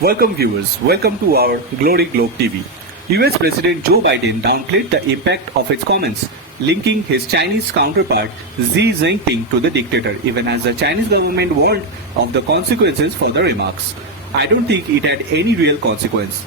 Welcome viewers, welcome to our Glory Globe TV. US President Joe Biden downplayed the impact of his comments, linking his Chinese counterpart Xi Jinping to the dictator, even as the Chinese government warned of the consequences for the remarks. I don't think it had any real consequence,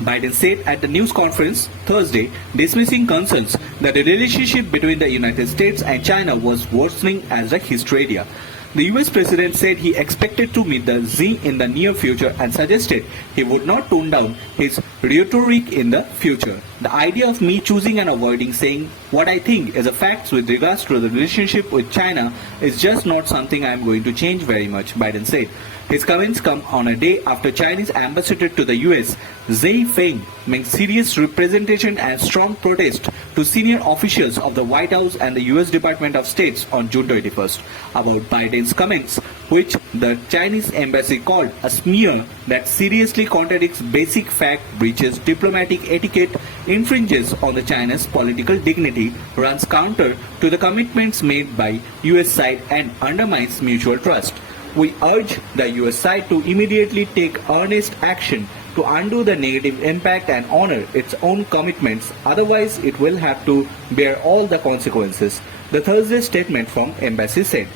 Biden said at the news conference Thursday, dismissing concerns that the relationship between the United States and China was worsening as a hysteria. The US president said he expected to meet the Xi in the near future and suggested he would not tone down his rhetoric in the future. The idea of me choosing and avoiding saying what I think is a fact with regards to the relationship with China is just not something I am going to change very much, Biden said. His comments come on a day after Chinese ambassador to the US, Zhai Feng, made serious representation and strong protest to senior officials of the White House and the US Department of State on June 21st about Biden's comments, which the Chinese embassy called a smear that seriously contradicts basic fact, breaches diplomatic etiquette, infringes on the China's political dignity, runs counter to the commitments made by US side and undermines mutual trust. We urge the US side to immediately take earnest action to undo the negative impact and honor its own commitments, otherwise it will have to bear all the consequences, the Thursday statement from embassy said.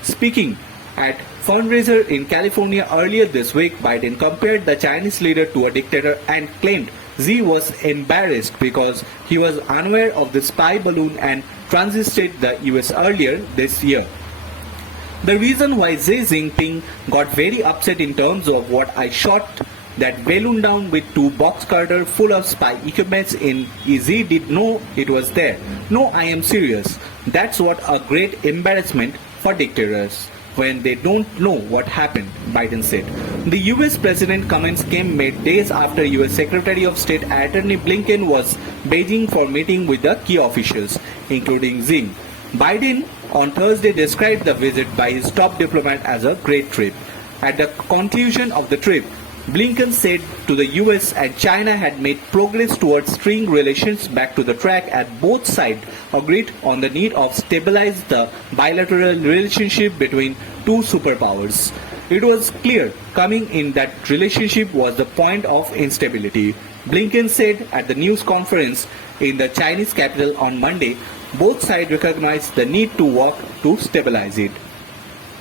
Speaking at fundraiser in California earlier this week, Biden compared the Chinese leader to a dictator and claimed Xi was embarrassed because he was unaware of the spy balloon and transited the US earlier this year. The reason why Xi Jinping got very upset in terms of what I shot that balloon down with two box cutter full of spy equipments in Xi did know it was there. No, I am serious. That's what a great embarrassment for dictators when they don't know what happened, Biden said. The US president comments came made days after US Secretary of State Antony Blinken was Beijing for meeting with the key officials, including Xi. Biden on Thursday described the visit by his top diplomat as a great trip. At the conclusion of the trip, Blinken said to the US and China had made progress towards string relations back to the track as both sides agreed on the need of stabilize the bilateral relationship between two superpowers. It was clear coming in that relationship was the point of instability. Blinken said at the news conference in the Chinese capital on Monday, both sides recognized the need to work to stabilize it.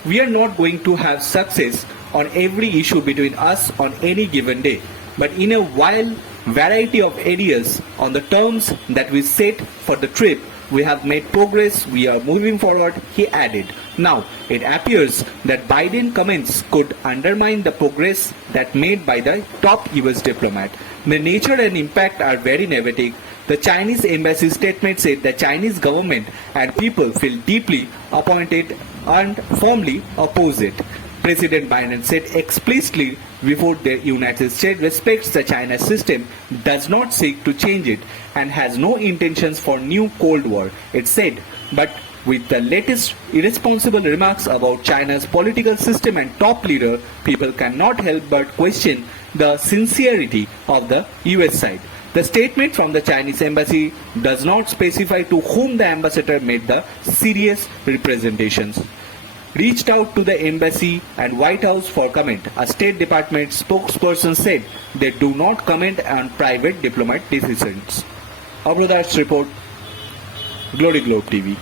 We are not going to have success on every issue between us on any given day, but in a wild variety of areas on the terms that we set for the trip, we have made progress, we are moving forward, he added. Now, it appears that Biden comments could undermine the progress that made by the top US diplomat. The nature and impact are very negative. The Chinese embassy statement said the Chinese government and people feel deeply appointed and firmly oppose it. President Biden said explicitly before the United States respects the China system, does not seek to change it, and has no intentions for new Cold War, it said. But with the latest irresponsible remarks about China's political system and top leader, people cannot help but question the sincerity of the US side. The statement from the Chinese embassy does not specify to whom the ambassador made the serious representations. Reached out to the embassy and White House for comment. A State Department spokesperson said they do not comment on private diplomat decisions. Abrodar's report, Glory Globe TV.